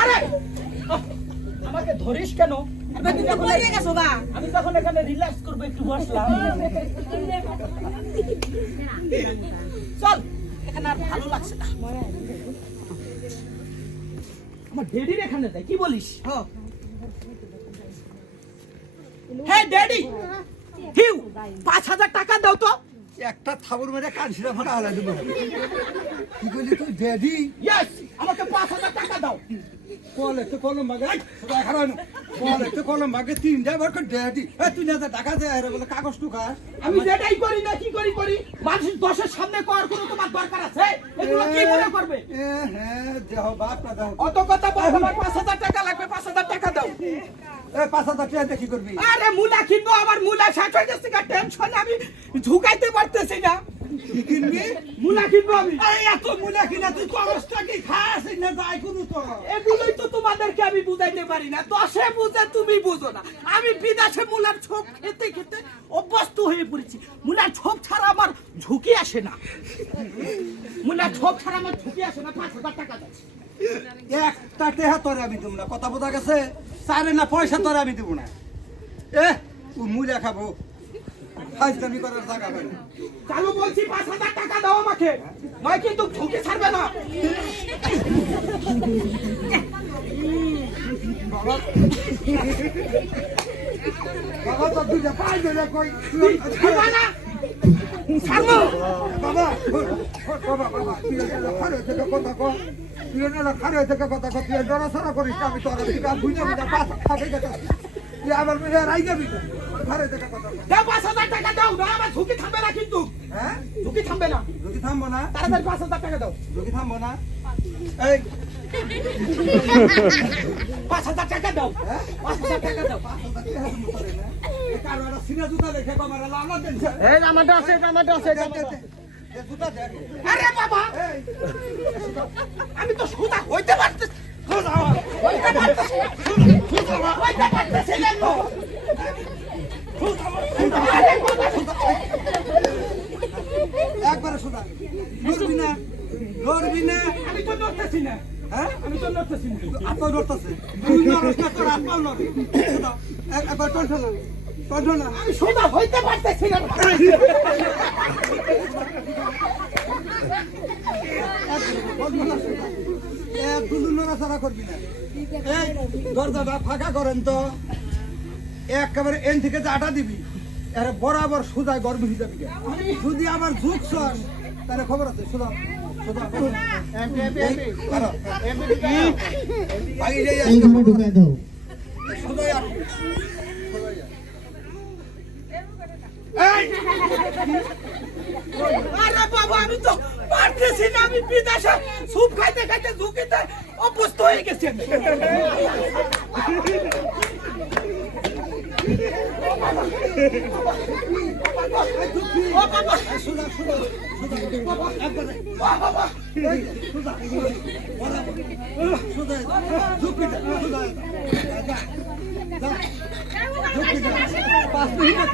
আরে! আমাকে ধরিস কেন? আমি তখন এখানে রিল্যাক্স করব একটু বসলাম। চল এখানে আর ভালো লাগছে না। আমার ড্যাডির এখানে দেয় কি বলিস? হ্যাঁ ড্যাডি হিউ পাঁচ হাজার টাকা দাও তো। একটা থাবর মেরে কান ছিঁড়ে ফাটা হলা কি করলি তুই ড্যাডি ইয়েস আমাকে পাঁচ হাজার টাকা দাও। কল একটু কলম মাগে সবাই খারাপ কল একটু কলম মাগে তিনটা বার করে এ তুই না টাকা দে আরে বলে কাগজ টুকা আমি যেটাই করি না কি করি করি? মানুষ দশের সামনে করার কোনো তোমার দরকার আছে? এগুলো কি মনে করবে? হ্যাঁ দেহ বাপ না দেহ অত কথা বল আমার পাঁচ হাজার টাকা লাগবে পাঁচ হাজার টাকা দাও। এ পাঁচ হাজার টাকা কি করবি? আরে মুলা কিনবো আমার মুলা শেষ হয়ে গেছে টেনশন আমি ঝুঁকাইতে পারতেছি না। কি কিনবি? মুলা কিনবো আমি। এই এত মুলা কিনা তুই খরচটা কি? খাস না যাই কোনো তো। এগুলোই তো তোমাদেরকে আমি বুঝাইতে পারি না। দশে বুঝে তুমি বুঝো না। আমি বিদেশে মুলার ছোপ খেতে খেতে অভ্যস্ত হয়ে পড়েছি। মুলার ছোপ ছাড়া আমার ঝুঁকি আসে না। মুলার ছোপ ছাড়া আমার ঝুঁকি আসে না। পাঁচ হাজার টাকা যাচ্ছে। একটা টেহা তোরে আমি দেবো না। কথা বোঝা গেছে? চারে না পয়সা তোরে আমি দেবো না। এ মুলা খাব। ফাইজলামি করার জায়গা না চালু বলছি পাঁচ হাজার টাকা দাও আমাকে। নয় কিন্তু ঝুঁকি ছাড়বে না। বাবা। তো দুইটা পাই ধরে কই? না ছাড়বো। বাবা বাবা বাবা তুই খারে থেকে কথা কো তুই খারে থেকে কথা কো তুই ডরা সরা করিস আমি তোর বুঝে বুঝে পাস খাবে তুই আবার মেয়ে রাই যাবি। খারে থেকে কথা দাও পাঁচ হাজার টাকা দাও না আমার ঝুঁকি থামবে না কিন্তু। হ্যাঁ? ঝুঁকি থামবে না। যদি থামবো না? তাড়াতাড়ি পাঁচ হাজার টাকা দাও। যদি থামবো না? এই। পাঁচ হাজার টাকা দাও। হ্যাঁ? পাঁচ হাজার টাকা দাও। কারও একটা সিনা জুতা দেখে কমারে দেন এই জামাটা আছে জামাটা আছে জুতা দেখ আরে বাবা! আমি তো সুদা হইতে পারতেছি একবারে শোনা লড়বি না লড়বি না। আমি তো নড়তেছি না। হ্যাঁ? আমি তো না। লড়তেছে। তুই লড়স না তোর আত্মাও লড়ে। এক- একবার টন্ঠ না। আমি সুদা হইতে পারতেছি না এক দুলু নড়াচড়া করবি না। এই দরজাটা ফাঁকা করেন তো। একেবারে এন থেকে যে আটা দিবি এর বরাবর সুদায় গর্ব হয়ে যাবি যদি আবার ঝুঁক সর তাহলে খবর আছে বাবা আমি তো পারতেছি না আমি বিদেশে স্যুপ খাইতে খাইতে ঝুঁকিতে অভ্যস্ত হয়ে গেছি আমি। সুদা সুদা সুদা বাবা একবারে বাবা এই, সুদা সুদা বরাবর সুদা ঝুঁকি দে সুদা যা যা ঝুঁকি দে পাঁচ মিনিট